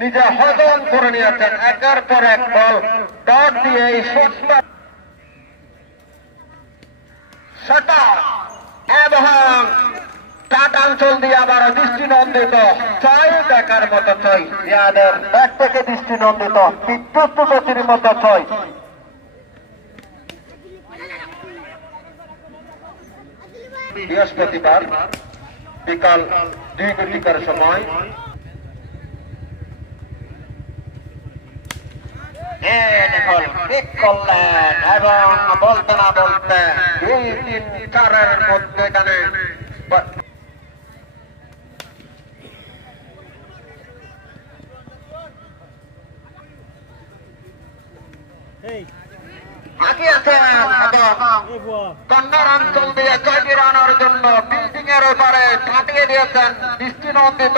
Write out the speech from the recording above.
নিজে হজম করে নিয়েছেন। একের পর এক বল। ডট দিয়ে এই এবং কাটাঞ্চল দিয়ে আবার দৃষ্টি নন্দিত ছয় দেখার মতো ছয়। ইয়াদের ব্যাট থেকে দৃষ্টি নন্দিত বিদ্যুৎ গতির মতো ছয়। বৃহস্পতিবার বিকাল দুই ঘটিকার সময় ঠিক করলেন অঞ্চল দিয়ে ছয়টি রানার জন্য বিল্ডিং এর এপারে কাটিয়ে দিয়েছেন দৃষ্টি নন্দিত